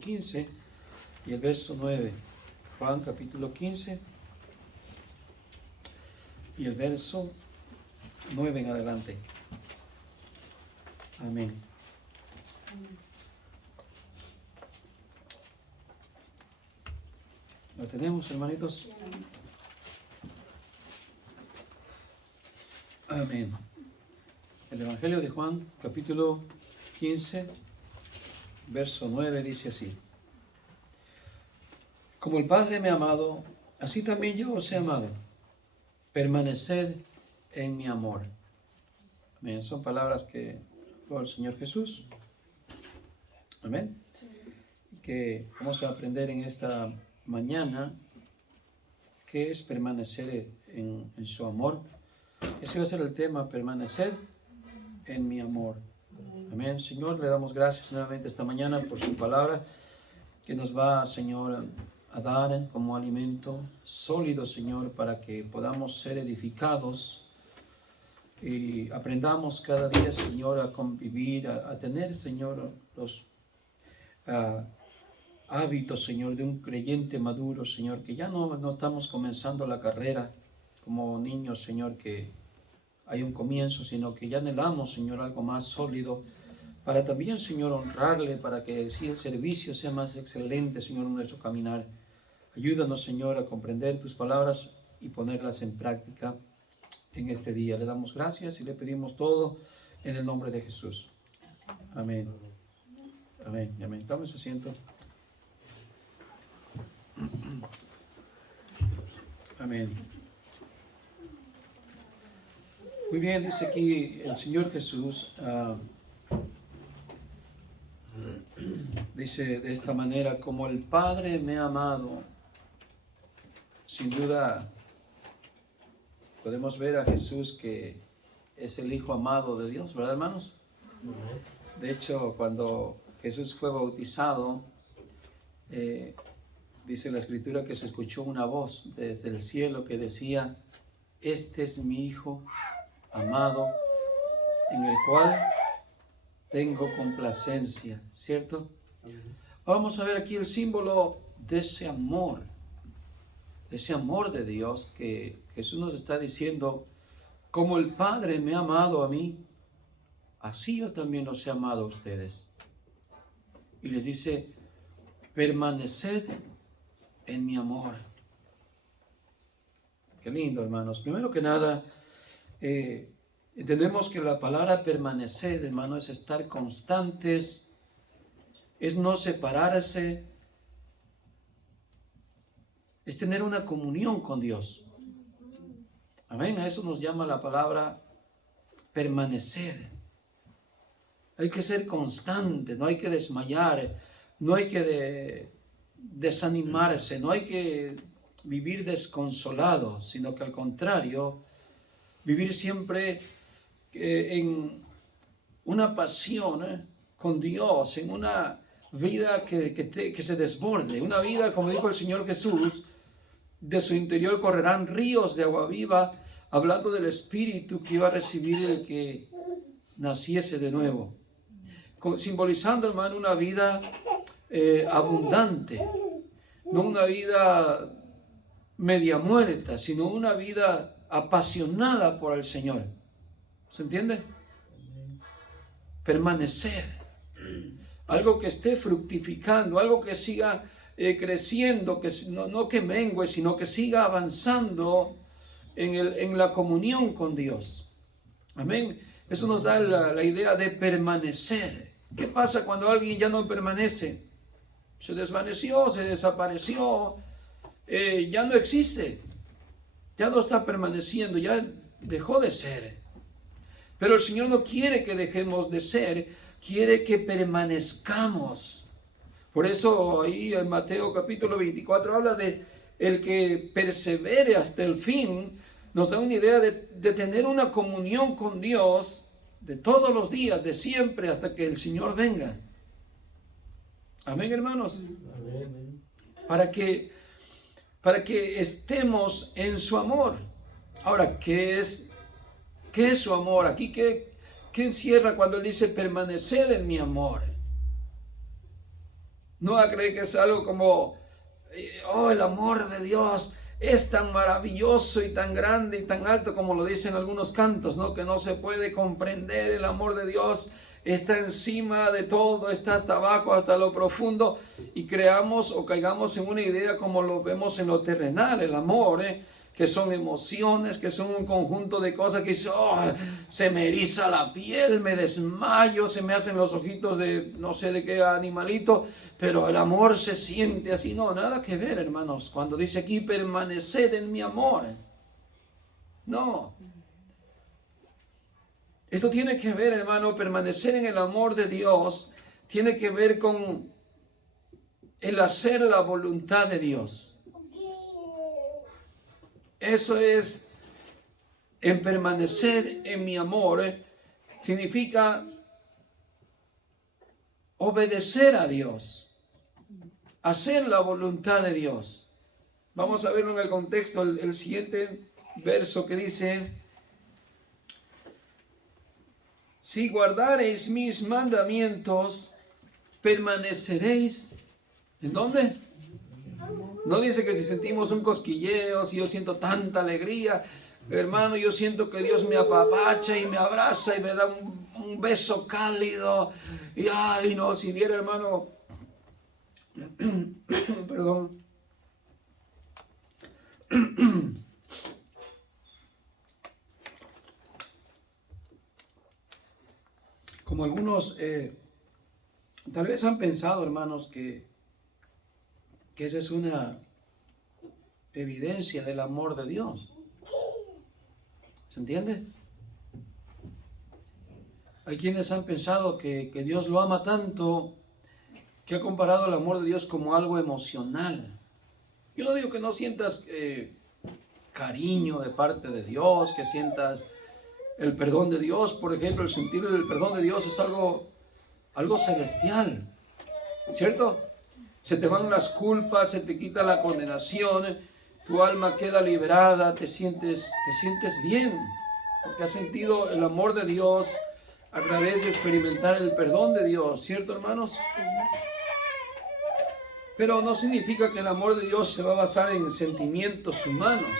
15 y el verso 9. Juan capítulo 15 y el verso 9 en adelante. Amén. ¿Lo tenemos, hermanitos? Amén. El Evangelio de Juan, capítulo 15, verso 9, dice así: Como el Padre me ha amado, así también yo os he amado. Permaneced en mi amor. Amén. Son palabras que habló el Señor Jesús. Amén. Que vamos a aprender en esta mañana qué es permanecer en su amor. Ese va a ser el tema: permanecer en mi amor. Amén. Señor, le damos gracias nuevamente esta mañana por su palabra que nos va, Señor, a dar como alimento sólido, Señor, para que podamos ser edificados y aprendamos cada día, Señor, a convivir, a tener, Señor, los hábitos, Señor, de un creyente maduro, Señor, que ya no estamos comenzando la carrera como niños, Señor, que hay un comienzo, sino que ya anhelamos, Señor, algo más sólido, para también, Señor, honrarle, para que sí, el servicio sea más excelente, Señor, en nuestro caminar. Ayúdanos, Señor, a comprender tus palabras y ponerlas en práctica en este día. Le damos gracias y le pedimos todo en el nombre de Jesús. Amén. Amén. Amén. Tome su asiento. Amén. Muy bien, dice aquí el Señor Jesús, dice de esta manera: como el Padre me ha amado. Sin duda podemos ver a Jesús que es el Hijo amado de Dios, ¿verdad, hermanos? De hecho, cuando Jesús fue bautizado, dice la Escritura que se escuchó una voz desde el cielo que decía: este es mi Hijo amado, en el cual tengo complacencia, ¿cierto? Vamos a ver aquí el símbolo de ese amor de Dios que Jesús nos está diciendo: como el Padre me ha amado a mí, así yo también los he amado a ustedes. Y les dice: permaneced en mi amor. Qué lindo, hermanos. Primero que nada, entendemos que la palabra permanecer, hermano, es estar constantes, es no separarse, es tener una comunión con Dios. Amén. A eso nos llama la palabra permanecer. Hay que ser constantes, no hay que desmayar, no hay que desanimarse, no hay que vivir desconsolado, sino que al contrario, vivir siempre en una pasión con Dios, en una vida que se desborde, una vida, como dijo el Señor Jesús, de su interior correrán ríos de agua viva, hablando del Espíritu que iba a recibir el que naciese de nuevo, simbolizando, hermano, una vida abundante, no una vida media muerta, sino una vida apasionada por el Señor. ¿Se entiende? Permanecer. Algo que esté fructificando, algo que siga creciendo, que no que mengue, sino que siga avanzando en la comunión con Dios. Amén. Eso nos da la idea de permanecer. ¿Qué pasa cuando alguien ya no permanece? Se desvaneció, se desapareció, ya no existe, ya no está permaneciendo, ya dejó de ser. Pero el Señor no quiere que dejemos de ser, quiere que permanezcamos. Por eso ahí en Mateo capítulo 24 habla de el que persevere hasta el fin. Nos da una idea de tener una comunión con Dios de todos los días, de siempre, hasta que el Señor venga. Amén, hermanos. Amén. Para que estemos en su amor. Ahora, ¿qué es su amor? Aquí, ¿qué encierra cuando Él dice permaneced en mi amor? No va a creer que es algo como, oh, el amor de Dios es tan maravilloso y tan grande y tan alto como lo dicen algunos cantos, ¿no? Que no se puede comprender el amor de Dios. Está encima de todo, está hasta abajo, hasta lo profundo, y creamos o caigamos en una idea como lo vemos en lo terrenal, el amor, que son emociones, que son un conjunto de cosas que oh, se me eriza la piel, me desmayo, se me hacen los ojitos de no sé de qué animalito, pero el amor se siente así. No, nada que ver, hermanos, cuando dice aquí permaneced en mi amor. No. Esto tiene que ver, hermano, permanecer en el amor de Dios, tiene que ver con el hacer la voluntad de Dios. Eso es, en permanecer en mi amor, significa obedecer a Dios, hacer la voluntad de Dios. Vamos a verlo en el contexto, el siguiente verso que dice: si guardareis mis mandamientos, permaneceréis. ¿En dónde? No dice que si sentimos un cosquilleo, si yo siento tanta alegría, hermano, yo siento que Dios me apapacha y me abraza y me da un beso cálido. Y ay, no, si viera, hermano, perdón. Como algunos tal vez han pensado, hermanos, que esa es una evidencia del amor de Dios. ¿Se entiende? Hay quienes han pensado que Dios lo ama tanto que ha comparado el amor de Dios como algo emocional. Yo no digo que no sientas cariño de parte de Dios, que sientas el perdón de Dios. Por ejemplo, el sentir el perdón de Dios es algo celestial, ¿cierto? Se te van las culpas, se te quita la condenación, tu alma queda liberada, te sientes bien, porque has sentido el amor de Dios a través de experimentar el perdón de Dios, ¿cierto, hermanos? Pero no significa que el amor de Dios se va a basar en sentimientos humanos,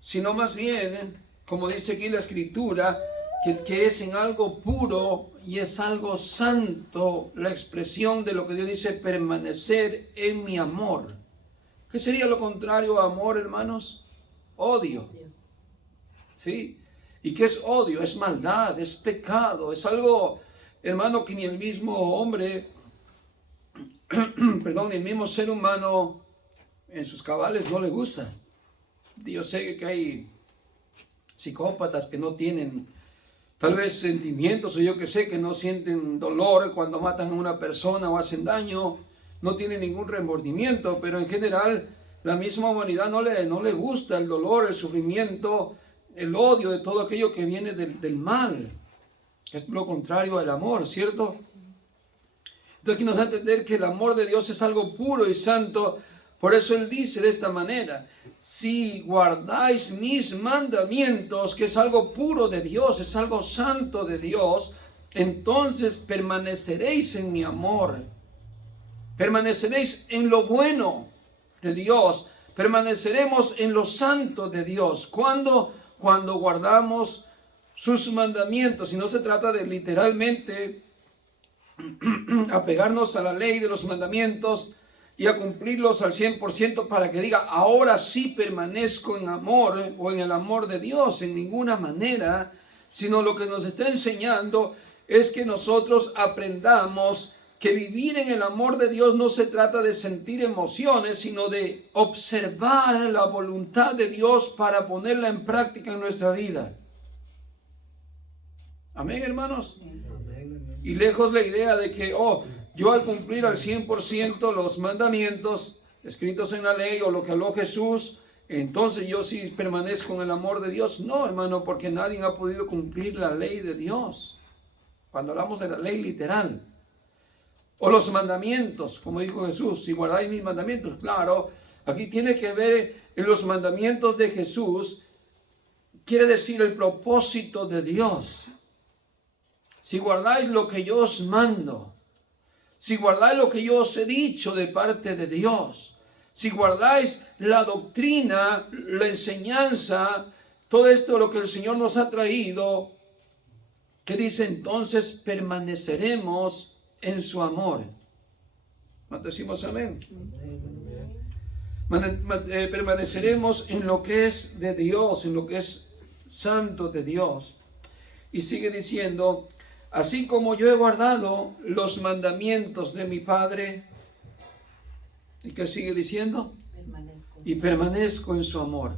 sino más bien, como dice aquí la Escritura, que es en algo puro y es algo santo, la expresión de lo que Dios dice, permanecer en mi amor. ¿Qué sería lo contrario a amor, hermanos? Odio. ¿Sí? ¿Y qué es odio? Es maldad, es pecado, es algo, hermano, que ni el mismo hombre, perdón, ni el mismo ser humano en sus cabales no le gusta. Yo sé que hay psicópatas que no tienen tal vez sentimientos, o yo que sé, que no sienten dolor cuando matan a una persona o hacen daño, no tienen ningún remordimiento, pero en general la misma humanidad no le gusta el dolor, el sufrimiento, el odio de todo aquello que viene del mal. Es lo contrario al amor, ¿cierto? Entonces aquí nos da a entender que el amor de Dios es algo puro y santo. Por eso Él dice de esta manera: si guardáis mis mandamientos, que es algo puro de Dios, es algo santo de Dios, entonces permaneceréis en mi amor. Permaneceréis en lo bueno de Dios. Permaneceremos en lo santo de Dios. ¿Cuándo? Cuando guardamos sus mandamientos. Y no se trata de literalmente apegarnos a la ley de los mandamientos y a cumplirlos al 100% para que diga, ahora sí permanezco en amor o en el amor de Dios, en ninguna manera, sino lo que nos está enseñando es que nosotros aprendamos que vivir en el amor de Dios no se trata de sentir emociones, sino de observar la voluntad de Dios para ponerla en práctica en nuestra vida. Amén, hermanos. Y lejos la idea de que, yo al cumplir al 100% los mandamientos escritos en la ley o lo que habló Jesús, entonces yo sí permanezco en el amor de Dios. No, hermano, porque nadie ha podido cumplir la ley de Dios. Cuando hablamos de la ley literal. O los mandamientos, como dijo Jesús, si guardáis mis mandamientos. Claro, aquí tiene que ver en los mandamientos de Jesús, quiere decir el propósito de Dios. Si guardáis lo que yo os mando, si guardáis lo que yo os he dicho de parte de Dios, si guardáis la doctrina, la enseñanza, todo esto lo que el Señor nos ha traído, ¿qué dice entonces? Permaneceremos en su amor. ¿Cuánto decimos amén? Permaneceremos en lo que es de Dios, en lo que es santo de Dios. Y sigue diciendo, así como yo he guardado los mandamientos de mi Padre, ¿y qué sigue diciendo? Y permanezco en su amor.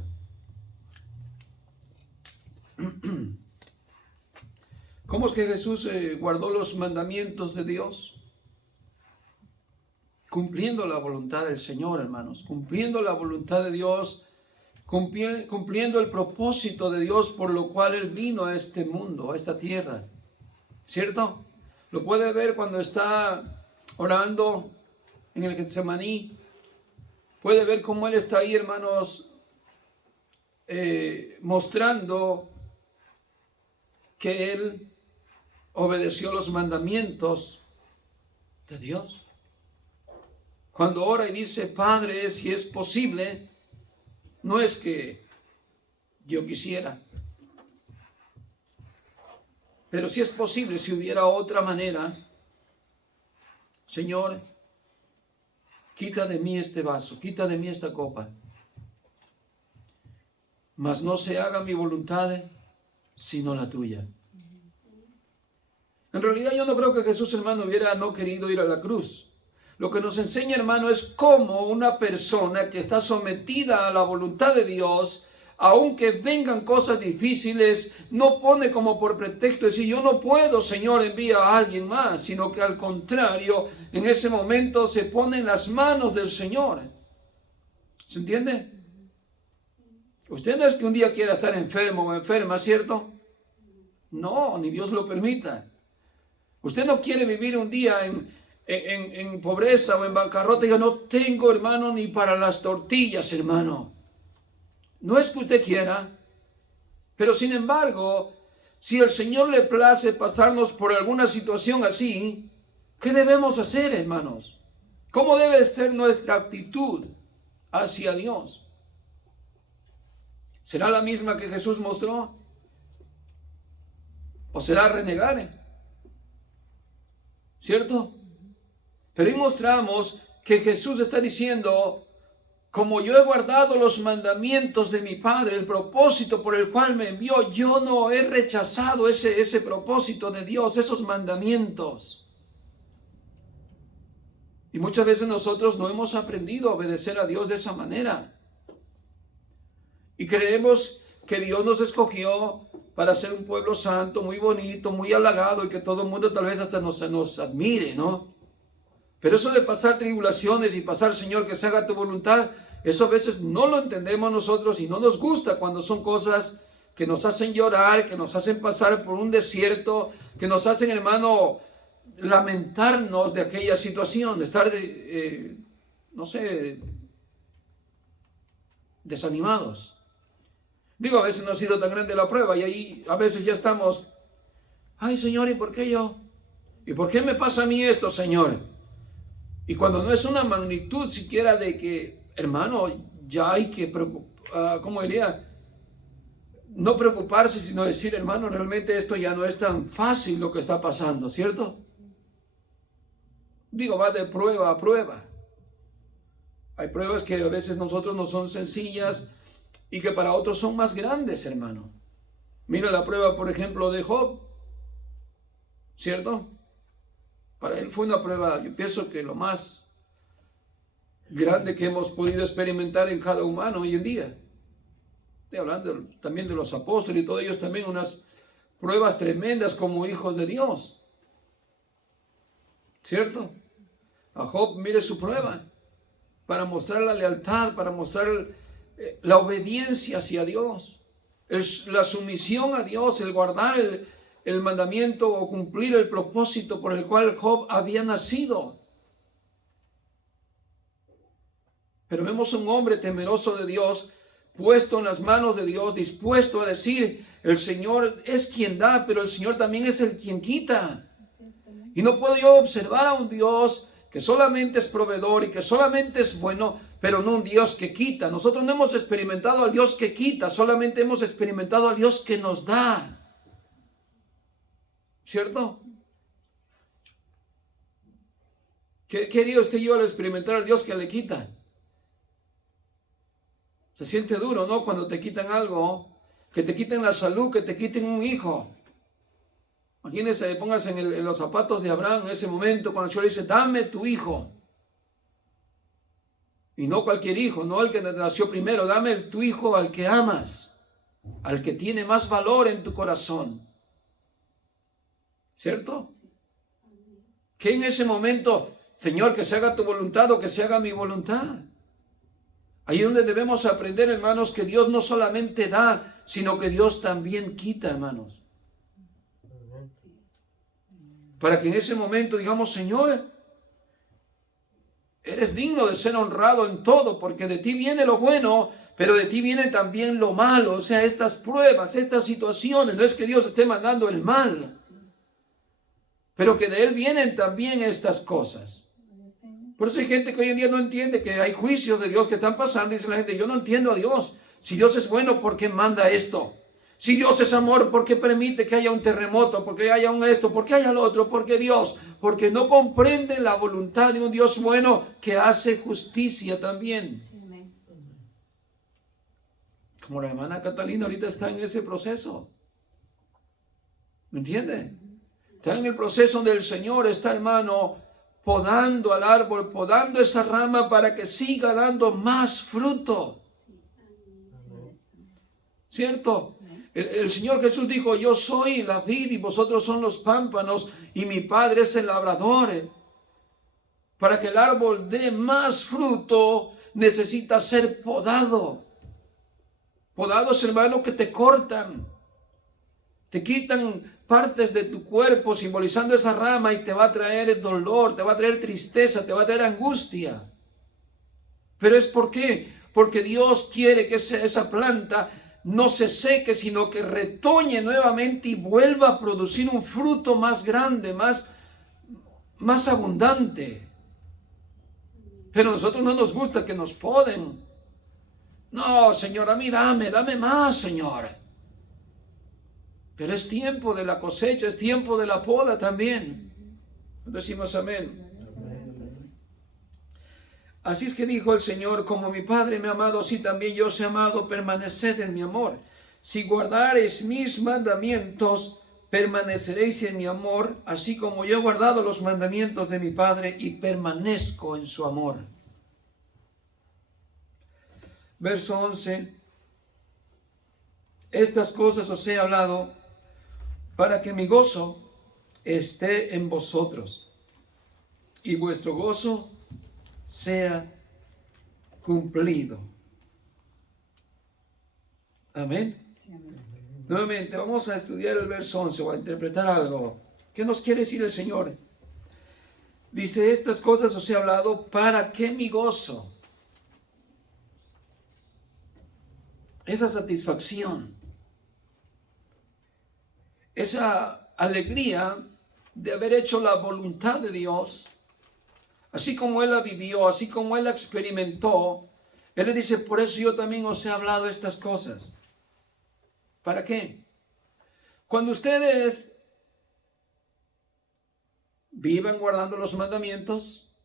¿Cómo es que Jesús guardó los mandamientos de Dios? Cumpliendo la voluntad del Señor, hermanos, cumpliendo la voluntad de Dios, cumpliendo el propósito de Dios por lo cual Él vino a este mundo, a esta tierra, ¿cierto? Lo puede ver cuando está orando en el Getsemaní, puede ver cómo Él está ahí, hermanos, mostrando que Él obedeció los mandamientos de Dios. Cuando ora y dice, Padre, si es posible, no es que yo quisiera, pero si es posible, si hubiera otra manera, Señor, quita de mí este vaso, quita de mí esta copa, mas no se haga mi voluntad, sino la tuya. En realidad yo no creo que Jesús, hermano, hubiera no querido ir a la cruz. Lo que nos enseña, hermano, es cómo una persona que está sometida a la voluntad de Dios, aunque vengan cosas difíciles, no pone como por pretexto decir, yo no puedo, Señor, envía a alguien más, sino que al contrario, en ese momento se pone en las manos del Señor. ¿Se entiende? Usted no es que un día quiera estar enfermo o enferma, ¿cierto? No, ni Dios lo permita. Usted no quiere vivir un día en pobreza o en bancarrota. Yo no tengo, hermano, ni para las tortillas, hermano. No es que usted quiera, pero sin embargo, si el Señor le place pasarnos por alguna situación así, ¿qué debemos hacer, hermanos? ¿Cómo debe ser nuestra actitud hacia Dios? ¿Será la misma que Jesús mostró? ¿O será renegar? ¿Cierto? Pero ahí mostramos que Jesús está diciendo, como yo he guardado los mandamientos de mi Padre, el propósito por el cual me envió, yo no he rechazado ese propósito de Dios, esos mandamientos. Y muchas veces nosotros no hemos aprendido a obedecer a Dios de esa manera. Y creemos que Dios nos escogió para ser un pueblo santo, muy bonito, muy halagado, y que todo el mundo tal vez hasta nos admire, ¿no? Pero eso de pasar tribulaciones y pasar, Señor, que se haga tu voluntad, eso a veces no lo entendemos nosotros y no nos gusta cuando son cosas que nos hacen llorar, que nos hacen pasar por un desierto, que nos hacen, hermano, lamentarnos de aquella situación, de estar, desanimados. Digo, a veces no ha sido tan grande la prueba y ahí a veces ya estamos, ay, Señor, ¿y por qué yo? ¿Y por qué me pasa a mí esto, Señor? Y cuando no es una magnitud siquiera de que, hermano, ya hay que, ¿cómo diría? No preocuparse, sino decir, hermano, realmente esto ya no es tan fácil lo que está pasando, ¿cierto? Digo, va de prueba a prueba. Hay pruebas que a veces nosotros no son sencillas y que para otros son más grandes, hermano. Mira la prueba, por ejemplo, de Job, ¿cierto? Para él fue una prueba, yo pienso que lo más grande que hemos podido experimentar en cada humano hoy en día. Estoy hablando también de los apóstoles y todos ellos también unas pruebas tremendas como hijos de Dios. ¿Cierto? A Job, mire su prueba, para mostrar la lealtad, para mostrar la obediencia hacia Dios, la sumisión a Dios, el guardar el mandamiento o cumplir el propósito por el cual Job había nacido. Pero vemos un hombre temeroso de Dios, puesto en las manos de Dios, dispuesto a decir, el Señor es quien da, pero el Señor también es el quien quita. Y no puedo yo observar a un Dios que solamente es proveedor y que solamente es bueno, pero no un Dios que quita. Nosotros no hemos experimentado al Dios que quita, solamente hemos experimentado al Dios que nos da. ¿Cierto? ¿Qué haría usted y yo al experimentar al Dios que le quita? Se siente duro, ¿no? Cuando te quitan algo, que te quiten la salud, que te quiten un hijo. Imagínense, póngase en los zapatos de Abraham en ese momento cuando el Señor dice, dame tu hijo. Y no cualquier hijo, no el que nació primero, dame tu hijo al que amas, al que tiene más valor en tu corazón. ¿Cierto? Que en ese momento, Señor, que se haga tu voluntad o que se haga mi voluntad. Ahí es donde debemos aprender, hermanos, que Dios no solamente da, sino que Dios también quita, hermanos. Para que en ese momento digamos, Señor, eres digno de ser honrado en todo, porque de ti viene lo bueno, pero de ti viene también lo malo. O sea, estas pruebas, estas situaciones, no es que Dios esté mandando el mal, pero que de Él vienen también estas cosas. Por eso hay gente que hoy en día no entiende que hay juicios de Dios que están pasando. Y dice la gente, yo no entiendo a Dios. Si Dios es bueno, ¿por qué manda esto? Si Dios es amor, ¿por qué permite que haya un terremoto? ¿Por qué haya un esto? ¿Por qué haya lo otro? ¿Por qué Dios? Porque no comprende la voluntad de un Dios bueno que hace justicia también. Como la hermana Catalina ahorita está en ese proceso. ¿Me entiende? Está en el proceso donde el Señor está, hermano, podando al árbol, podando esa rama para que siga dando más fruto. ¿Cierto? El Señor Jesús dijo, yo soy la vid y vosotros son los pámpanos y mi Padre es el labrador. Para que el árbol dé más fruto necesita ser podado. Podados, hermano, que te cortan, te quitan partes de tu cuerpo simbolizando esa rama y te va a traer dolor, te va a traer tristeza, te va a traer angustia. Pero es ¿por qué? Porque Dios quiere que esa planta no se seque, sino que retoñe nuevamente y vuelva a producir un fruto más grande, más abundante. Pero a nosotros no nos gusta que nos poden. No, Señor, a mí dame más, Señor. Pero es tiempo de la cosecha, es tiempo de la poda también. Decimos amén. Así es que dijo el Señor, como mi Padre me ha amado, así también yo os he amado, permaneced en mi amor. Si guardareis mis mandamientos, permaneceréis en mi amor, así como yo he guardado los mandamientos de mi Padre y permanezco en su amor. Verso 11. Estas cosas os he hablado para que mi gozo esté en vosotros y vuestro gozo sea cumplido. Amén. Sí, amén. Nuevamente vamos a estudiar el verso 11 o a interpretar algo. ¿Qué nos quiere decir el Señor? Dice, estas cosas os he hablado para que mi gozo, esa satisfacción, esa alegría de haber hecho la voluntad de Dios, así como Él la vivió, así como Él la experimentó, Él le dice, por eso yo también os he hablado estas cosas. ¿Para qué? Cuando ustedes vivan guardando los mandamientos,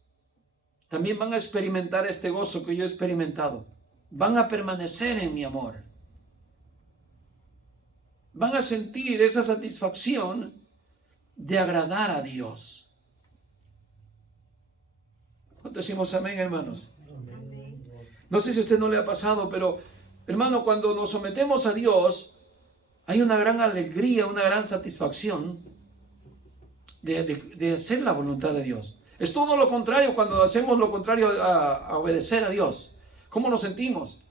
también van a experimentar este gozo que yo he experimentado. Van a permanecer en mi amor. Van a sentir esa satisfacción de agradar a Dios. ¿Cuánto decimos amén, hermanos? Amén. No sé si a usted no le ha pasado, pero hermano, cuando nos sometemos a Dios, hay una gran alegría, una gran satisfacción de hacer la voluntad de Dios. Es todo lo contrario cuando hacemos lo contrario a obedecer a Dios. ¿Cómo nos sentimos?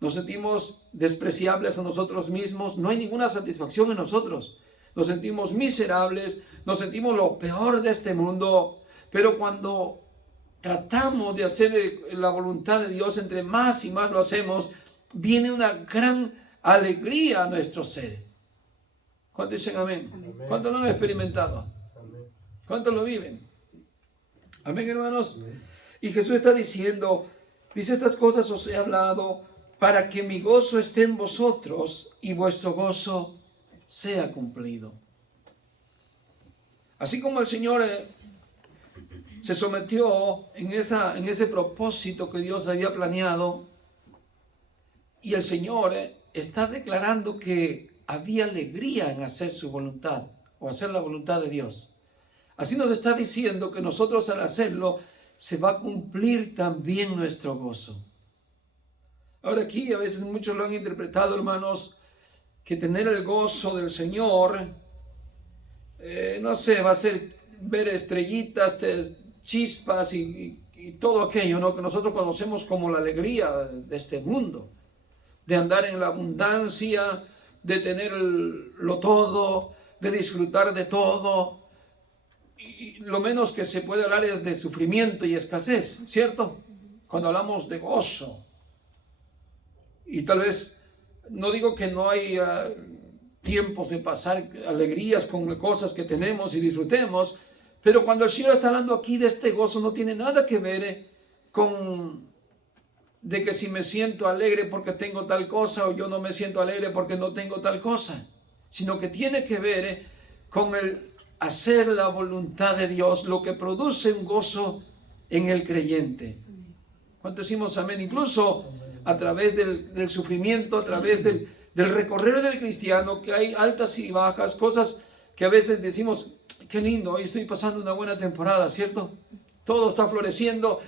Nos sentimos despreciables a nosotros mismos, no hay ninguna satisfacción en nosotros. Nos sentimos miserables, nos sentimos lo peor de este mundo, pero cuando tratamos de hacer la voluntad de Dios, entre más y más lo hacemos, viene una gran alegría a nuestro ser. ¿Cuántos dicen amén? Amén. ¿Cuántos lo han experimentado? Amén. ¿Cuántos lo viven? Amén, hermanos. Y Jesús está diciendo, dice, estas cosas os he hablado para que mi gozo esté en vosotros y vuestro gozo sea cumplido. Así como el Señor se sometió en ese propósito que Dios había planeado, y el Señor está declarando que había alegría en hacer su voluntad o hacer la voluntad de Dios. Así nos está diciendo que nosotros al hacerlo se va a cumplir también nuestro gozo. Ahora aquí a veces muchos lo han interpretado, hermanos, que tener el gozo del Señor, no sé, va a ser ver estrellitas, chispas y todo aquello, ¿no?, que nosotros conocemos como la alegría de este mundo, de andar en la abundancia, de tenerlo todo, de disfrutar de todo. Y lo menos que se puede hablar es de sufrimiento y escasez, ¿cierto? Cuando hablamos de gozo. Y tal vez, no digo que no hay tiempos de pasar alegrías con cosas que tenemos y disfrutemos, pero cuando el Señor está hablando aquí de este gozo, no tiene nada que ver con de que si me siento alegre porque tengo tal cosa o yo no me siento alegre porque no tengo tal cosa, sino que tiene que ver con el hacer la voluntad de Dios, lo que produce un gozo en el creyente. ¿Cuánto decimos amén? Incluso a través del sufrimiento, a través del recorrido del cristiano, que hay altas y bajas, cosas que a veces decimos, qué lindo, hoy estoy pasando una buena temporada, ¿cierto? Todo está floreciendo,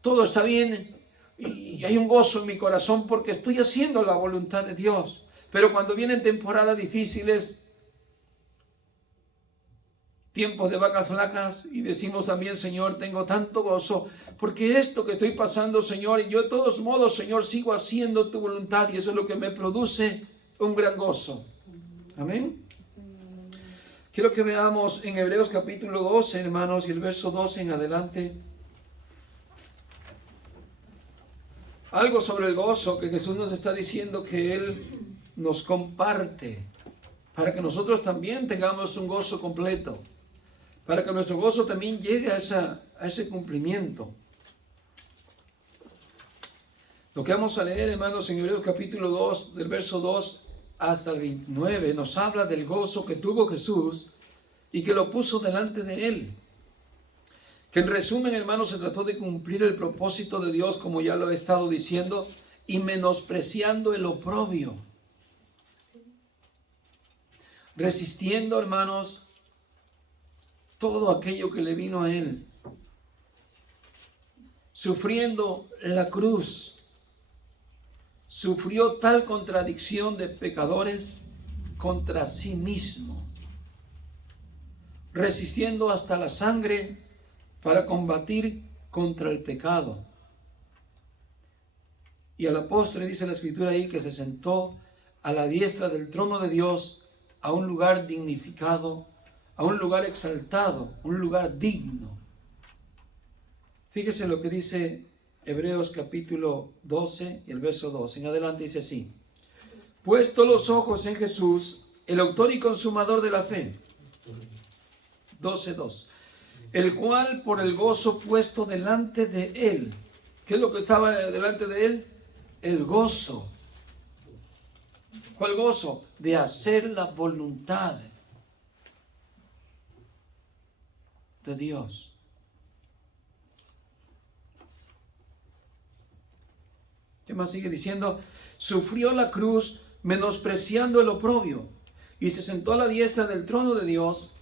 todo está bien, y hay un gozo en mi corazón porque estoy haciendo la voluntad de Dios. Pero cuando vienen temporadas difíciles, tiempos de vacas flacas, y decimos también, Señor, tengo tanto gozo, porque esto que estoy pasando, Señor, y yo de todos modos, Señor, sigo haciendo tu voluntad, y eso es lo que me produce un gran gozo. Amén. Quiero que veamos en Hebreos capítulo 12, hermanos, y el verso 12 en adelante, algo sobre el gozo que Jesús nos está diciendo que Él nos comparte, para que nosotros también tengamos un gozo completo, para que nuestro gozo también llegue a ese cumplimiento. Lo que vamos a leer, hermanos, en Hebreos capítulo 2, del verso 2 hasta el 29, nos habla del gozo que tuvo Jesús y que lo puso delante de Él. Que en resumen, hermanos, se trató de cumplir el propósito de Dios, como ya lo he estado diciendo, y menospreciando el oprobio. Resistiendo, hermanos, todo aquello que le vino a Él. Sufriendo la cruz. Sufrió tal contradicción de pecadores contra sí mismo. Resistiendo hasta la sangre para combatir contra el pecado. Y a la postre dice la Escritura ahí que se sentó a la diestra del trono de Dios, a un lugar dignificado, a un lugar exaltado, un lugar digno. Fíjese lo que dice Hebreos capítulo 12 y el verso 2. En adelante dice así: puesto los ojos en Jesús, el autor y consumador de la fe. 12:2. El cual por el gozo puesto delante de Él. ¿Qué es lo que estaba delante de Él? El gozo. ¿Cuál gozo? De hacer la voluntad de Dios. ¿Qué más sigue diciendo? Sufrió la cruz menospreciando el oprobio y se sentó a la diestra del trono de Dios.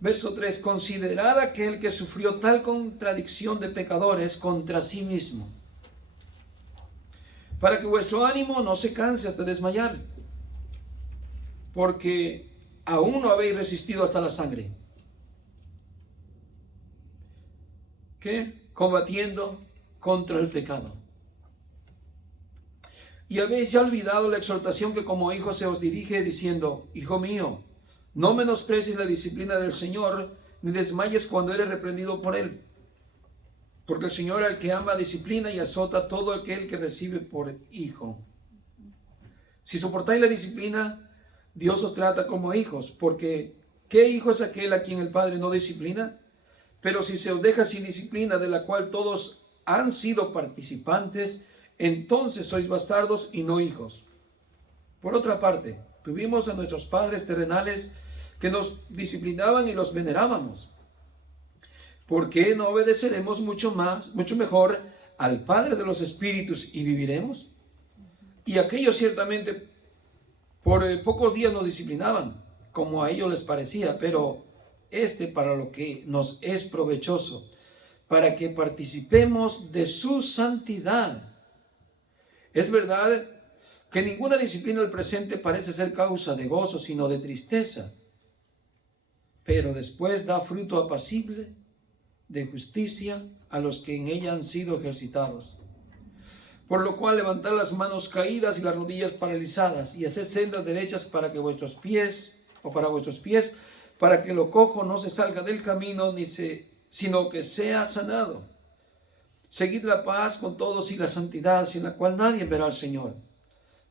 Verso 3, considerad aquel que sufrió tal contradicción de pecadores contra sí mismo, para que vuestro ánimo no se canse hasta desmayar, porque aún no habéis resistido hasta la sangre. ¿Qué? Combatiendo contra el pecado. Y habéis ya olvidado la exhortación que como hijos se os dirige, diciendo: hijo mío, no menosprecies la disciplina del Señor, ni desmayes cuando eres reprendido por Él. Porque el Señor al que ama disciplina y azota a todo aquel que recibe por hijo. Si soportáis la disciplina, Dios os trata como hijos, porque ¿Qué hijo es aquel a quien el Padre no disciplina? Pero si se os deja sin disciplina, de la cual todos han sido participantes, entonces sois bastardos y no hijos. Por otra parte, tuvimos a nuestros padres terrenales que nos disciplinaban y los venerábamos. ¿Por qué no obedeceremos mucho mejor al Padre de los Espíritus y viviremos? Y aquellos ciertamente por pocos días nos disciplinaban, como a ellos les parecía, pero para lo que nos es provechoso, para que participemos de su santidad. Es verdad que ninguna disciplina del presente parece ser causa de gozo, sino de tristeza, pero después da fruto apacible de justicia a los que en ella han sido ejercitados. Por lo cual levantad las manos caídas y las rodillas paralizadas, y haced sendas derechas para vuestros pies, para que lo cojo no se salga del camino, sino que sea sanado. Seguid la paz con todos y la santidad, sin la cual nadie verá al Señor.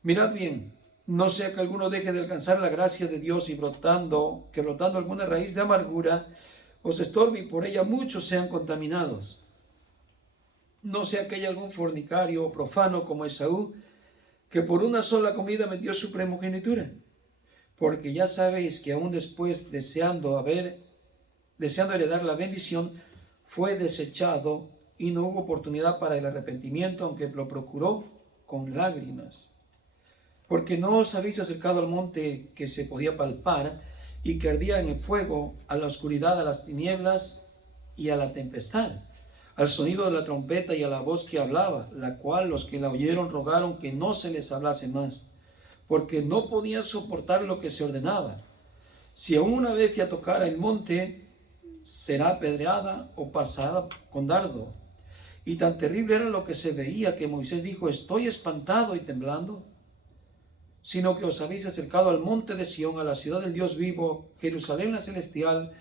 Mirad bien, no sea que alguno deje de alcanzar la gracia de Dios y brotando alguna raíz de amargura, os estorbe y por ella muchos sean contaminados. No sea que haya algún fornicario o profano como Esaú, que por una sola comida vendió su primogenitura. Porque ya sabéis que aún después, deseando heredar la bendición, fue desechado y no hubo oportunidad para el arrepentimiento, aunque lo procuró con lágrimas. Porque no os habéis acercado al monte que se podía palpar y que ardía en el fuego, a la oscuridad, a las tinieblas y a la tempestad, al sonido de la trompeta y a la voz que hablaba, la cual los que la oyeron rogaron que no se les hablase más, porque no podían soportar lo que se ordenaba. Si aún una bestia tocara el monte, será apedreada o pasada con dardo. Y tan terrible era lo que se veía que Moisés dijo: estoy espantado y temblando. Sino que os habéis acercado al monte de Sión, a la ciudad del Dios vivo, Jerusalén la celestial,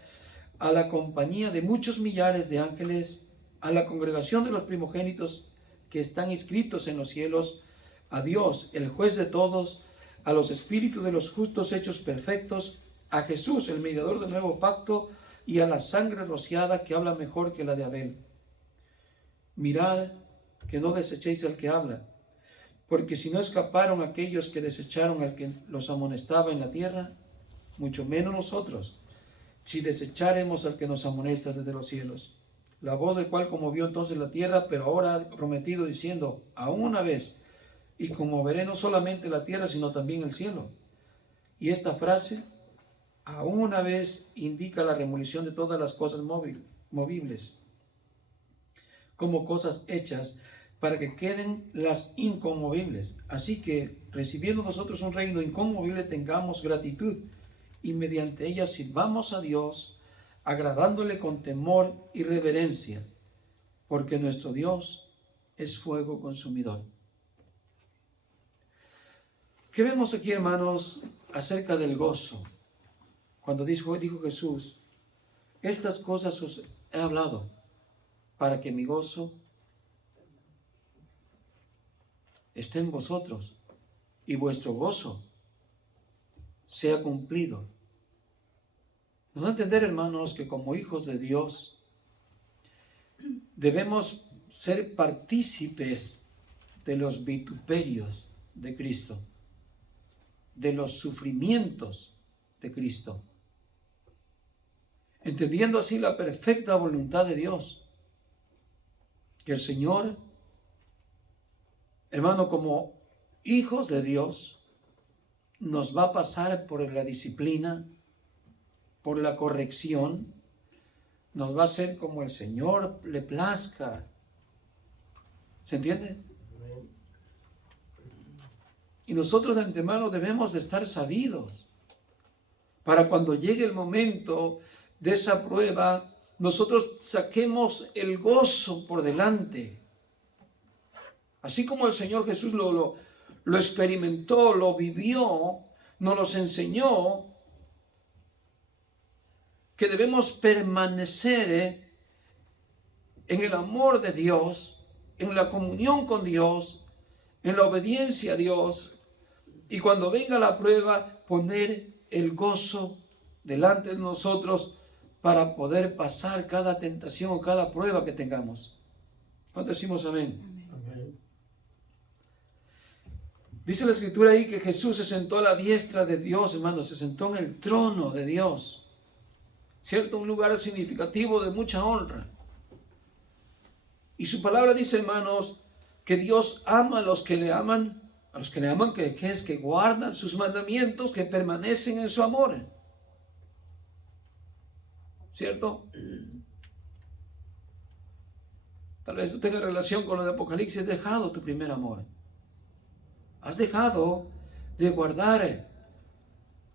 a la compañía de muchos millares de ángeles, a la congregación de los primogénitos que están inscritos en los cielos, a Dios, el juez de todos, a los espíritus de los justos hechos perfectos, a Jesús, el mediador del nuevo pacto, y a la sangre rociada que habla mejor que la de Abel. Mirad que no desechéis al que habla, porque si no escaparon aquellos que desecharon al que los amonestaba en la tierra, mucho menos nosotros, si desecharemos al que nos amonesta desde los cielos. La voz del cual conmovió entonces la tierra, pero ahora ha prometido diciendo: aún una vez, y conmoveré no solamente la tierra, sino también el cielo. Y esta frase, aún una vez, indica la remolición de todas las cosas movibles, como cosas hechas, para que queden las inconmovibles. Así que, recibiendo nosotros un reino inconmovible, tengamos gratitud, y mediante ella sirvamos a Dios, agradándole con temor y reverencia, porque nuestro Dios es fuego consumidor. ¿Qué vemos aquí, hermanos, acerca del gozo? Cuando dijo Jesús: estas cosas os he hablado para que mi gozo esté en vosotros y vuestro gozo sea cumplido. Nos da a entender, hermanos, que como hijos de Dios debemos ser partícipes de los vituperios de Cristo, de los sufrimientos de Cristo, entendiendo así la perfecta voluntad de Dios, que el Señor, hermano, como hijos de Dios, nos va a pasar por la disciplina, por la corrección, nos va a hacer como el Señor le plazca. ¿Se entiende? Y nosotros de antemano debemos de estar sabidos para cuando llegue el momento de esa prueba, nosotros saquemos el gozo por delante. Así como el Señor Jesús lo experimentó, lo vivió, nos los enseñó, que debemos permanecer en el amor de Dios, en la comunión con Dios, en la obediencia a Dios, y cuando venga la prueba, poner el gozo delante de nosotros para poder pasar cada tentación o cada prueba que tengamos. ¿Cuánto decimos amén? Amén. Dice la Escritura ahí que Jesús se sentó a la diestra de Dios, hermanos, se sentó en el trono de Dios. ¿Cierto? Un lugar significativo de mucha honra. Y su palabra dice, hermanos, que Dios ama a los que le aman, que es que guardan sus mandamientos, que permanecen en su amor. ¿Cierto? Tal vez tú tengas relación con lo de Apocalipsis, has dejado tu primer amor. Has dejado de guardar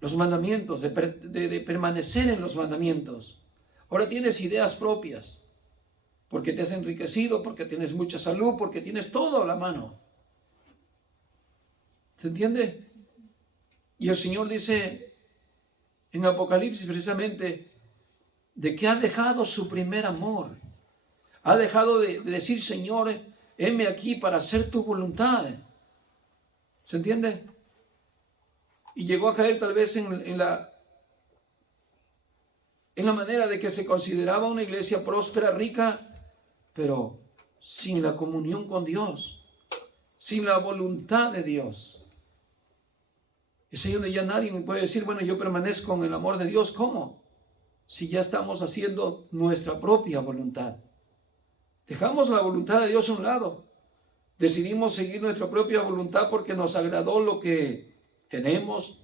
los mandamientos, de permanecer en los mandamientos. Ahora tienes ideas propias, porque te has enriquecido, porque tienes mucha salud, porque tienes todo a la mano. ¿Se entiende? Y el Señor dice en Apocalipsis precisamente de que ha dejado su primer amor. Ha dejado de decir, Señor, heme aquí para hacer tu voluntad. ¿Se entiende? Y llegó a caer tal vez en la manera de que se consideraba una iglesia próspera, rica, pero sin la comunión con Dios, sin la voluntad de Dios. Es ahí donde ya nadie me puede decir, bueno, yo permanezco en el amor de Dios. ¿Cómo? Si ya estamos haciendo nuestra propia voluntad. Dejamos la voluntad de Dios a un lado. Decidimos seguir nuestra propia voluntad porque nos agradó lo que tenemos.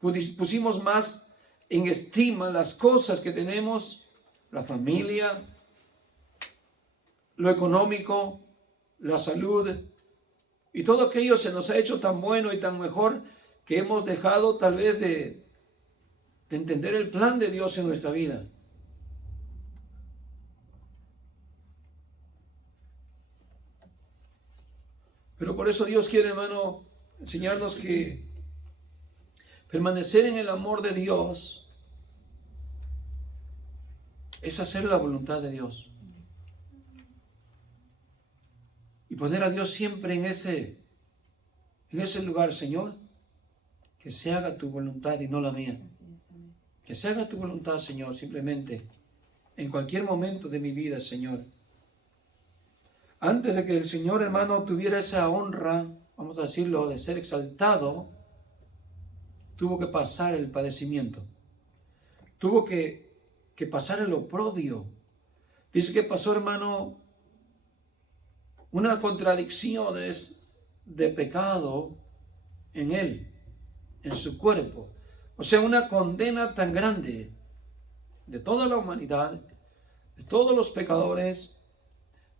Pusimos más en estima las cosas que tenemos, la familia, lo económico, la salud, y todo aquello se nos ha hecho tan bueno y tan mejor que hemos dejado tal vez de entender el plan de Dios en nuestra vida. Pero por eso Dios quiere, hermano, enseñarnos que permanecer en el amor de Dios es hacer la voluntad de Dios. Y poner a Dios siempre en ese lugar, Señor, que se haga tu voluntad y no la mía. Que se haga tu voluntad, Señor, simplemente, en cualquier momento de mi vida, Señor. Antes de que el Señor, hermano, tuviera esa honra, vamos a decirlo, de ser exaltado, tuvo que pasar el padecimiento. Tuvo que pasar el oprobio. Dice que pasó, hermano, unas contradicciones de pecado en él, en su cuerpo. O sea, una condena tan grande de toda la humanidad, de todos los pecadores.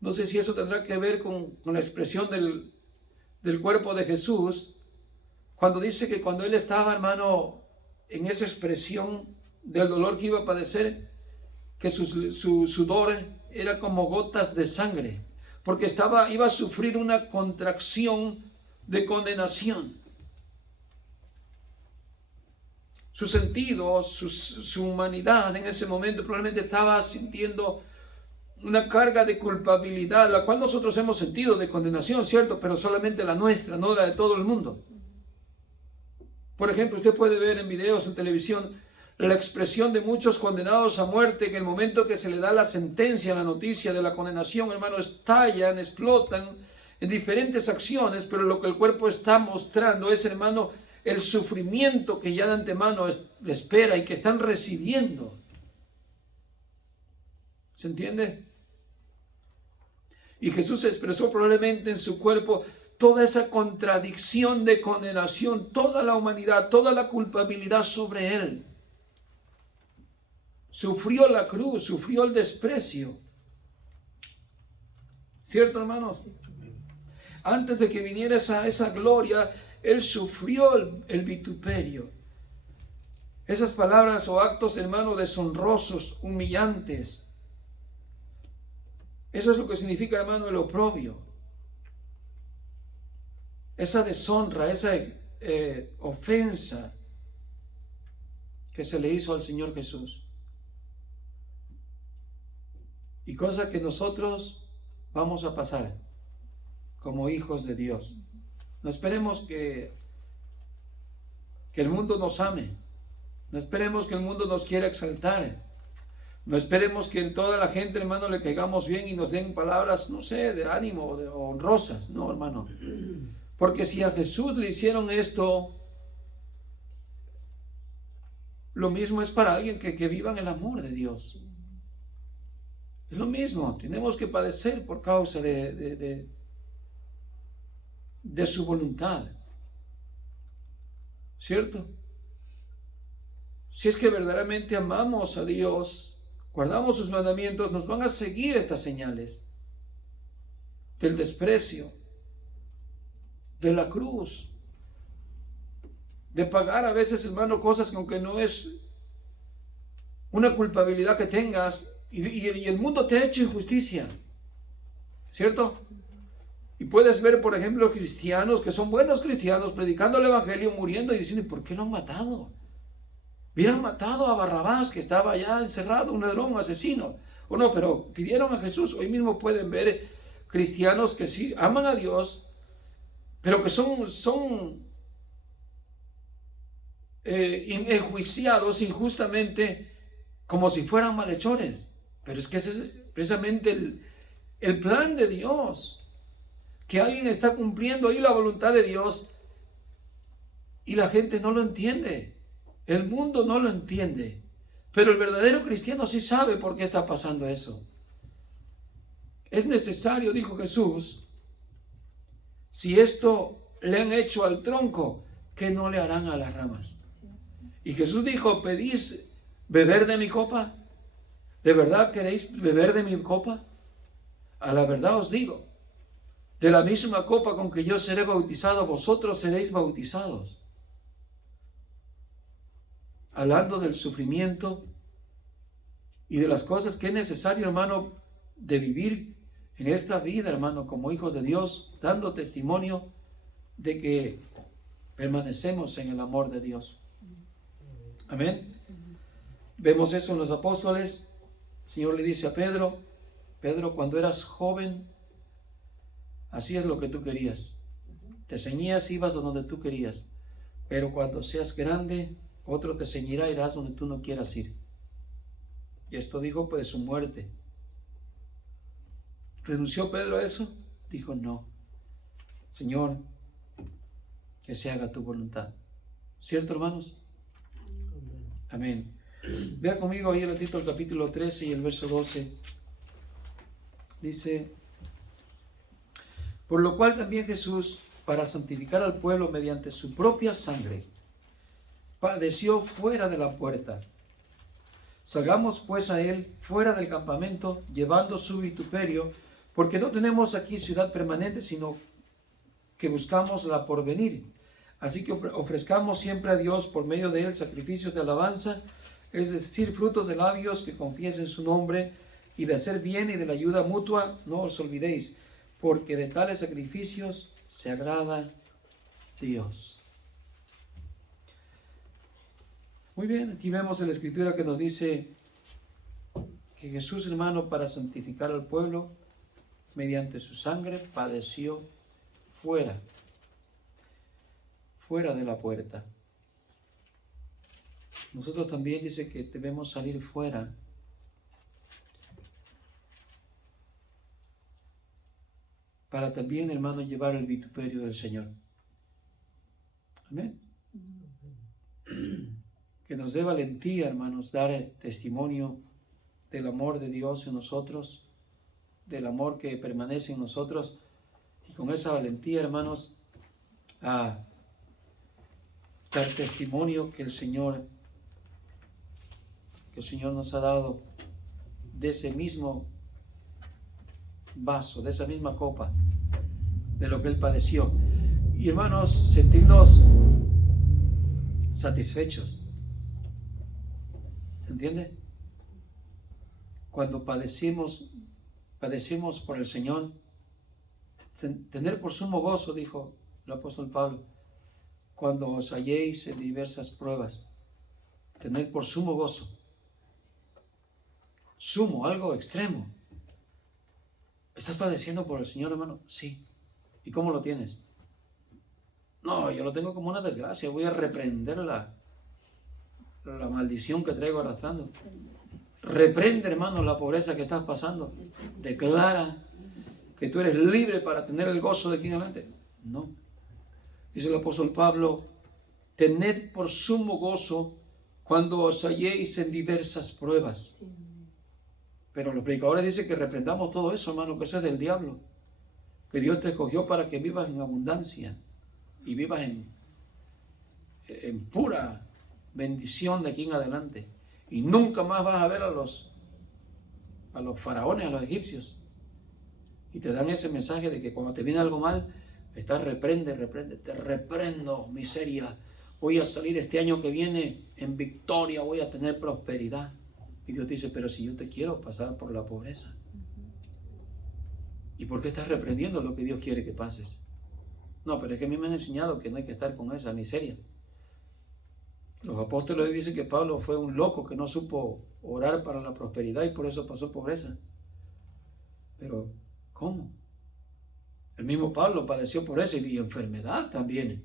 No sé si eso tendrá que ver con la expresión del cuerpo de Jesús, cuando dice que cuando él estaba, hermano, en esa expresión del dolor que iba a padecer, que su sudor era como gotas de sangre, porque iba a sufrir una contracción de condenación. Su sentido, su humanidad en ese momento probablemente estaba sintiendo una carga de culpabilidad, la cual nosotros hemos sentido de condenación, ¿cierto? Pero solamente la nuestra, no la de todo el mundo. Por ejemplo, usted puede ver en videos, en televisión, la expresión de muchos condenados a muerte, que en el momento que se le da la sentencia, la noticia de la condenación, hermano, estallan, explotan en diferentes acciones, pero lo que el cuerpo está mostrando es, hermano, el sufrimiento que ya de antemano le espera y que están recibiendo. ¿Se entiende? Y Jesús expresó probablemente en su cuerpo toda esa contradicción de condenación, toda la humanidad, toda la culpabilidad sobre él. Sufrió la cruz, sufrió el desprecio. ¿Cierto, hermanos? Antes de que viniera esa gloria, él sufrió el vituperio. Esas palabras o actos, hermano, deshonrosos, humillantes. Eso es lo que significa, hermano, el oprobio. Esa deshonra, esa ofensa que se le hizo al Señor Jesús. Y cosa que nosotros vamos a pasar como hijos de Dios. No esperemos que el mundo nos ame. No esperemos que el mundo nos quiera exaltar. No esperemos que toda la gente, hermano, le caigamos bien y nos den palabras, no sé, de ánimo o honrosas. No, hermano. Porque si a Jesús le hicieron esto, lo mismo es para alguien que viva en el amor de Dios. Es lo mismo. Tenemos que padecer por causa de su voluntad. ¿Cierto? Si es que verdaderamente amamos a Dios, guardamos sus mandamientos, nos van a seguir estas señales del desprecio, de la cruz, de pagar a veces, hermano, cosas que aunque no es una culpabilidad que tengas, y el mundo te ha hecho injusticia, ¿cierto? Y puedes ver, por ejemplo, cristianos que son buenos cristianos predicando el evangelio, muriendo y diciendo, ¿por qué lo han matado? Hubieran matado a Barrabás, que estaba allá encerrado, un ladrón, un asesino. O no, pero pidieron a Jesús. Hoy mismo pueden ver cristianos que sí aman a Dios, pero que son enjuiciados injustamente como si fueran malhechores. Pero es que ese es precisamente el plan de Dios, que alguien está cumpliendo ahí la voluntad de Dios y la gente no lo entiende. El mundo no lo entiende, pero el verdadero cristiano sí sabe por qué está pasando eso. Es necesario, dijo Jesús, si esto le han hecho al tronco, ¿qué no le harán a las ramas? Y Jesús dijo, ¿pedís beber de mi copa? ¿De verdad queréis beber de mi copa? A la verdad os digo, de la misma copa con que yo seré bautizado, vosotros seréis bautizados. Hablando del sufrimiento y de las cosas que es necesario, hermano, de vivir en esta vida, hermano, como hijos de Dios, dando testimonio de que permanecemos en el amor de Dios. Amén. Vemos eso en los apóstoles. El Señor le dice a Pedro, Pedro, cuando eras joven, hacías lo que tú querías. Te ceñías, ibas donde tú querías. Pero cuando seas grande, otro te ceñirá, irás donde tú no quieras ir. Y esto dijo pues de su muerte. ¿Renunció Pedro a eso? Dijo no. Señor, que se haga tu voluntad. ¿Cierto, hermanos? Amén. Vea conmigo ahí el título del capítulo 13 y el verso 12. Dice, por lo cual también Jesús, para santificar al pueblo mediante su propia sangre, padeció fuera de la puerta. Salgamos pues a él fuera del campamento, llevando su vituperio, porque no tenemos aquí ciudad permanente, sino que buscamos la porvenir. Así que ofrezcamos siempre a Dios por medio de él sacrificios de alabanza, es decir, frutos de labios que confiesen su nombre, y de hacer bien y de la ayuda mutua no os olvidéis, porque de tales sacrificios se agrada Dios. Muy bien, aquí vemos en la Escritura que nos dice que Jesús, hermano, para santificar al pueblo, mediante su sangre, padeció fuera de la puerta. Nosotros también dice que debemos salir fuera para también, hermano, llevar el vituperio del Señor. Amén. Que nos dé valentía, hermanos, dar testimonio del amor de Dios en nosotros, del amor que permanece en nosotros, y con esa valentía, hermanos, a dar testimonio que el Señor nos ha dado de ese mismo vaso, de esa misma copa, de lo que Él padeció. Y hermanos, sentirnos satisfechos. ¿Se entiende? Cuando padecemos por el Señor, tener por sumo gozo, dijo el apóstol Pablo, cuando os halléis en diversas pruebas, tener por sumo gozo. Sumo, algo extremo. ¿Estás padeciendo por el Señor, hermano? Sí. ¿Y cómo lo tienes? No, yo lo tengo como una desgracia, voy a reprenderla. la maldición que traigo arrastrando. Reprende, hermano, la pobreza que estás pasando. Declara que tú eres libre para tener el gozo de aquí en adelante. No. Dice el apóstol Pablo, tened por sumo gozo cuando os halléis en diversas pruebas. Pero los predicadores dicen que reprendamos todo eso, hermano, que eso es del diablo. Que Dios te escogió para que vivas en abundancia y vivas en pura bendición de aquí en adelante. Y nunca más vas a ver a los faraones, a los egipcios. Y te dan ese mensaje de que cuando te viene algo mal, estás reprende, te reprendo, miseria. Voy a salir este año que viene en victoria, voy a tener prosperidad. Y Dios dice, pero si yo te quiero pasar por la pobreza. ¿Y por qué estás reprendiendo lo que Dios quiere que pases? No, pero es que a mí me han enseñado que no hay que estar con esa miseria. Los apóstoles dicen que Pablo fue un loco que no supo orar para la prosperidad y por eso pasó pobreza. Pero, ¿cómo? El mismo Pablo padeció pobreza y enfermedad también.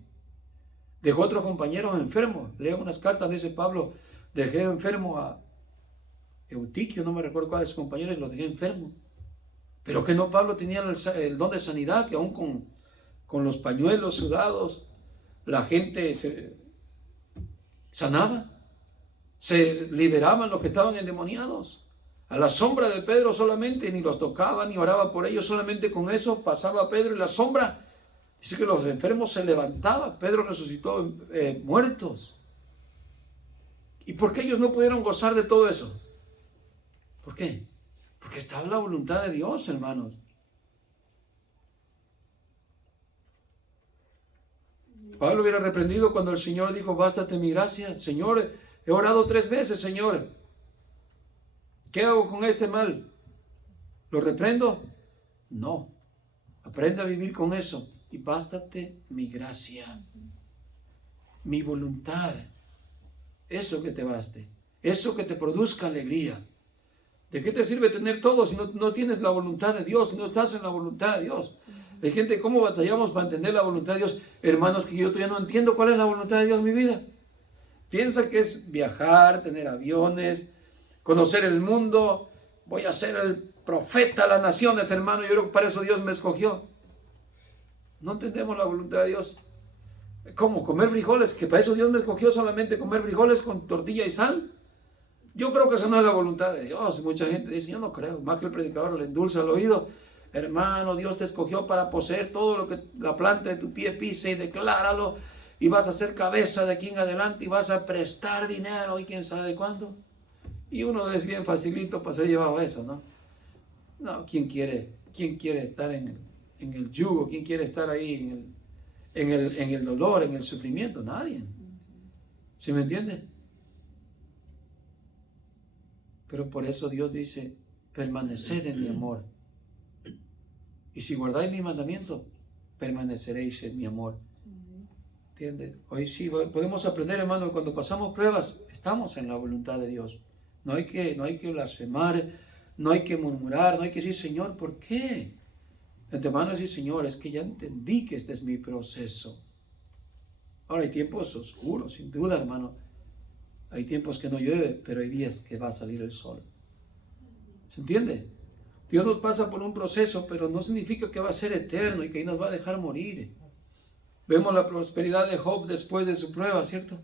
Dejó otros compañeros enfermos. Leo unas cartas, dice Pablo, dejé enfermo a Eutiquio, no me recuerdo cuál de sus compañeros, y lo dejé enfermo. Pero que no, Pablo tenía el don de sanidad, que aún con los pañuelos sudados, la gente se sanaba, se liberaban los que estaban endemoniados. A la sombra de Pedro solamente, ni los tocaba, ni oraba por ellos, solamente con eso pasaba Pedro y la sombra. Dice que los enfermos se levantaban, Pedro resucitó muertos. ¿Y por qué ellos no pudieron gozar de todo eso? ¿Por qué? Porque estaba la voluntad de Dios, hermanos. Pablo hubiera reprendido cuando el Señor dijo, bástate mi gracia. Señor, he orado 3 veces, Señor. ¿Qué hago con este mal? ¿Lo reprendo? No. Aprende a vivir con eso. Y bástate mi gracia. Mi voluntad. Eso que te baste. Eso que te produzca alegría. ¿De qué te sirve tener todo si no tienes la voluntad de Dios, si no estás en la voluntad de Dios? Hay gente, ¿cómo batallamos para entender la voluntad de Dios? Hermanos, que yo todavía no entiendo cuál es la voluntad de Dios en mi vida. Piensa que es viajar, tener aviones, conocer el mundo. Voy a ser el profeta de las naciones, hermano. Yo creo que para eso Dios me escogió. No entendemos la voluntad de Dios. ¿Cómo? ¿Comer frijoles? ¿Que para eso Dios me escogió solamente comer frijoles con tortilla y sal? Yo creo que eso no es la voluntad de Dios. Mucha gente dice, yo no creo. Más que el predicador le endulza el oído. Hermano, Dios te escogió para poseer todo lo que la planta de tu pie pise y decláralo. Y vas a ser cabeza de aquí en adelante y vas a prestar dinero y quién sabe cuándo. Y uno es bien facilito para ser llevado a eso, ¿no? No, ¿quién quiere estar en el yugo? ¿Quién quiere estar ahí en el dolor, en el sufrimiento? Nadie. ¿Sí me entiende? Pero por eso Dios dice, permaneced en mi amor. Y si guardáis mi mandamiento, permaneceréis en mi amor. ¿Entiendes? Hoy sí podemos aprender, hermano, que cuando pasamos pruebas, estamos en la voluntad de Dios. No hay que blasfemar, no hay que murmurar, no hay que decir, Señor, ¿por qué? Hermano, decir, Señor, es que ya entendí que este es mi proceso. Ahora hay tiempos oscuros, sin duda, hermano. Hay tiempos que no llueve, pero hay días que va a salir el sol. ¿Se entiende? Dios nos pasa por un proceso, pero no significa que va a ser eterno y que ahí nos va a dejar morir. Vemos la prosperidad de Job después de su prueba, ¿cierto?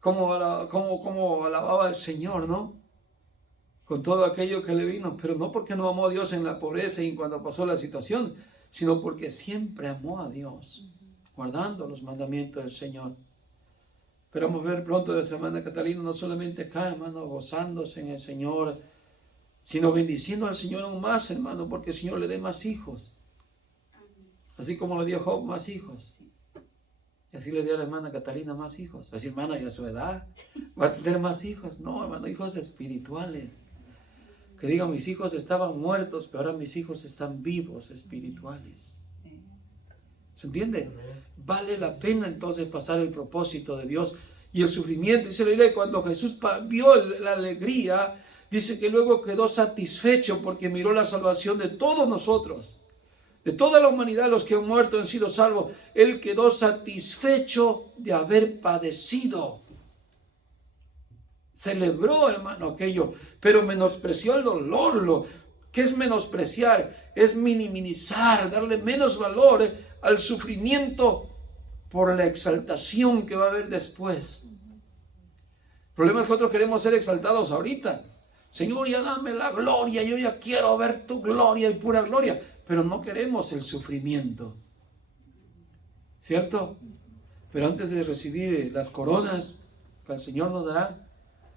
Cómo alababa al Señor, ¿no? Con todo aquello que le vino, pero no porque no amó a Dios en la pobreza y cuando pasó la situación, sino porque siempre amó a Dios, guardando los mandamientos del Señor. Esperamos ver pronto a nuestra hermana Catalina, no solamente acá, hermano, gozándose en el Señor, sino bendiciendo al Señor aún más, hermano, porque el Señor le dé más hijos. Así como le dio a Job más hijos. Y así le dio a la hermana Catalina más hijos. Así, hermana, y a su edad va a tener más hijos. No, hermano, hijos espirituales. Que digan, mis hijos estaban muertos, pero ahora mis hijos están vivos, espirituales. ¿Se entiende? Vale la pena entonces pasar el propósito de Dios y el sufrimiento. Dice la Biblia, cuando Jesús vio la alegría, dice que luego quedó satisfecho porque miró la salvación de todos nosotros. De toda la humanidad, los que han muerto han sido salvos. Él quedó satisfecho de haber padecido. Celebró, hermano, aquello, pero menospreció el dolor. ¿Qué es menospreciar? Es minimizar, darle menos valor al sufrimiento por la exaltación que va a haber después. El problema es que nosotros queremos ser exaltados ahorita. Señor, ya dame la gloria, yo ya quiero ver tu gloria y pura gloria, pero no queremos el sufrimiento, ¿cierto? Pero antes de recibir las coronas que el Señor nos dará,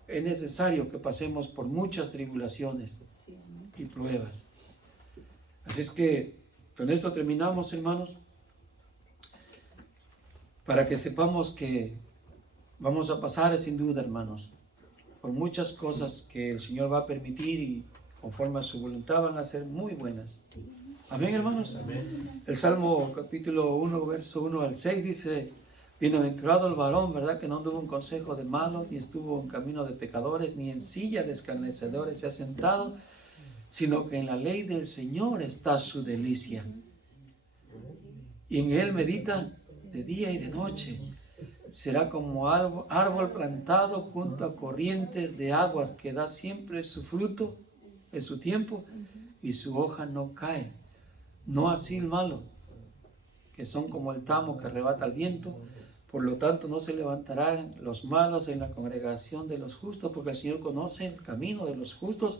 es necesario que pasemos por muchas tribulaciones y pruebas. Así es que con esto terminamos, hermanos, para que sepamos que vamos a pasar sin duda, hermanos, por muchas cosas que el Señor va a permitir y conforme a su voluntad van a ser muy buenas. Amén, hermanos. Amén. El Salmo capítulo 1, verso 1 al 6 dice: bienaventurado el varón, ¿verdad? Que no anduvo en consejo de malos, ni estuvo en camino de pecadores, ni en silla de escarnecedores se ha sentado, sino que en la ley del Señor está su delicia. Y en él medita de día y de noche. Será como árbol plantado junto a corrientes de aguas, que da siempre su fruto en su tiempo, y su hoja no cae. No así el malo, que son como el tamo que arrebata el viento. Por lo tanto, no se levantarán los malos en la congregación de los justos, porque el Señor conoce el camino de los justos,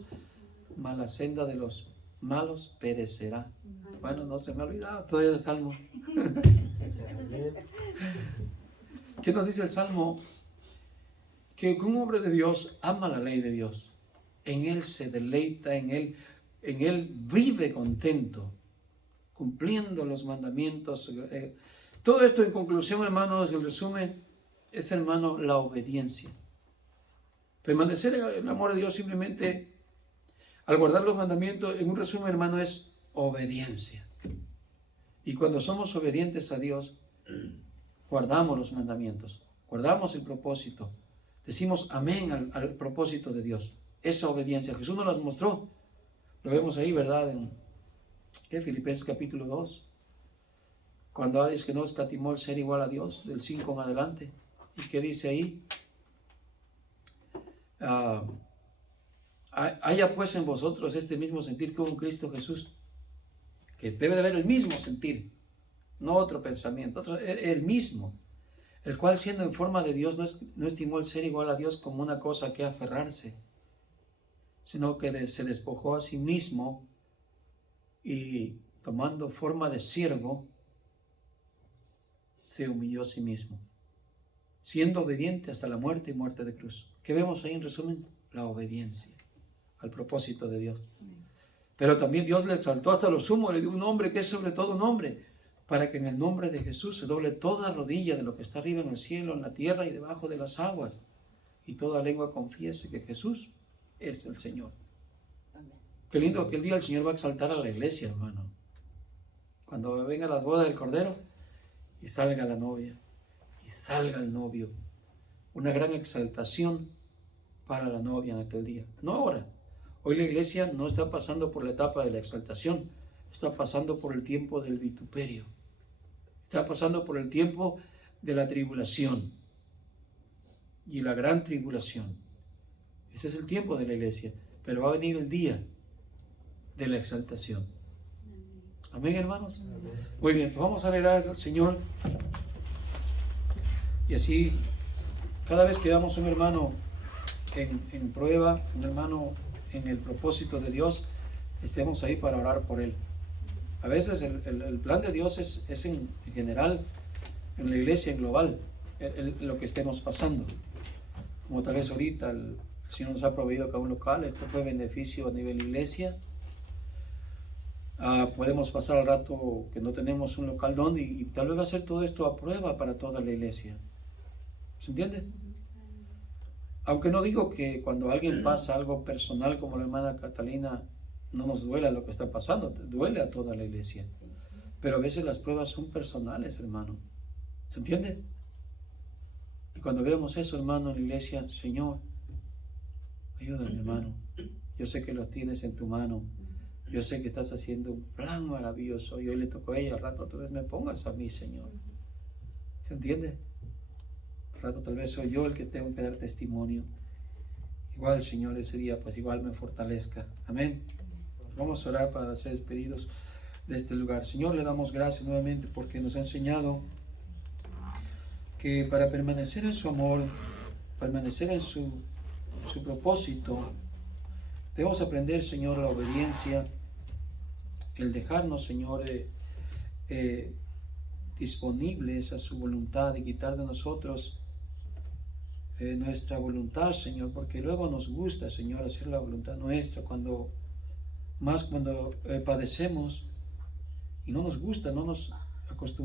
mas la senda de los malos perecerá. Bueno, no se me ha olvidado todavía el Salmo. ¿Qué nos dice el Salmo? Que un hombre de Dios ama la ley de Dios. En él se deleita, en él vive contento, cumpliendo los mandamientos. Todo esto en conclusión, hermanos, el resumen es, hermano, la obediencia. Permanecer en el amor de Dios simplemente al guardar los mandamientos, en un resumen, hermano, es obediencia. Y cuando somos obedientes a Dios, guardamos los mandamientos, guardamos el propósito, decimos amén al propósito de Dios. Esa obediencia, Jesús nos las mostró. Lo vemos ahí, ¿verdad? En Filipenses capítulo 2. Cuando dice que no escatimó el ser igual a Dios, del 5 en adelante. ¿Y qué dice ahí? Haya pues en vosotros este mismo sentir que hubo en Cristo Jesús, que debe de haber el mismo sentir, no otro pensamiento, el mismo, el cual siendo en forma de Dios no estimó el ser igual a Dios como una cosa que aferrarse, sino que se despojó a sí mismo y tomando forma de siervo, se humilló a sí mismo, siendo obediente hasta la muerte y muerte de cruz. ¿Qué vemos ahí en resumen? La obediencia al propósito de Dios. Pero también Dios le exaltó hasta lo sumo, le dio un nombre que es sobre todo nombre, para que en el nombre de Jesús se doble toda rodilla de lo que está arriba en el cielo, en la tierra y debajo de las aguas, y toda lengua confiese que Jesús es el Señor. Amén. Qué lindo aquel día el Señor va a exaltar a la iglesia, hermano. Cuando venga la boda del Cordero y salga la novia y salga el novio, una gran exaltación para la novia en aquel día. No ahora. Hoy la iglesia no está pasando por la etapa de la exaltación, está pasando por el tiempo del vituperio, está pasando por el tiempo de la tribulación y la gran tribulación. Ese es el tiempo de la iglesia, pero va a venir el día de la exaltación. Amén, hermanos. Amén. Muy bien, pues vamos a dar gracias al Señor. Y así, cada vez que damos un hermano en prueba, un hermano en el propósito de Dios, estemos ahí para orar por él. A veces el plan de Dios es en general, en la iglesia, en global, lo que estemos pasando. Como tal vez ahorita el Señor nos ha proveído acá un local, esto fue beneficio a nivel iglesia. Podemos pasar al rato que no tenemos un local donde, y tal vez va a ser todo esto a prueba para toda la iglesia. ¿Se entiende? Aunque no digo que cuando alguien pasa algo personal como la hermana Catalina no nos duela lo que está pasando, duele a toda la iglesia. Pero a veces las pruebas son personales, hermano. ¿Se entiende? Y cuando vemos eso, hermano, en la iglesia, Señor, ayúdame, hermano. Yo sé que lo tienes en tu mano. Yo sé que estás haciendo un plan maravilloso. Y hoy le tocó a ella, al rato otra vez me pongas a mí, Señor. ¿Se entiende? Al rato tal vez soy yo el que tengo que dar testimonio. igual, Señor, ese día, pues igual me fortalezca. Amén. Vamos a orar para ser despedidos de este lugar. Señor, le damos gracias nuevamente porque nos ha enseñado que para permanecer en su amor, permanecer en su propósito, debemos aprender, Señor, la obediencia, el dejarnos, Señor, disponibles a su voluntad y quitar de nosotros nuestra voluntad, Señor, porque luego nos gusta, Señor, hacer la voluntad nuestra cuando padecemos y no nos gusta, no nos acostumbramos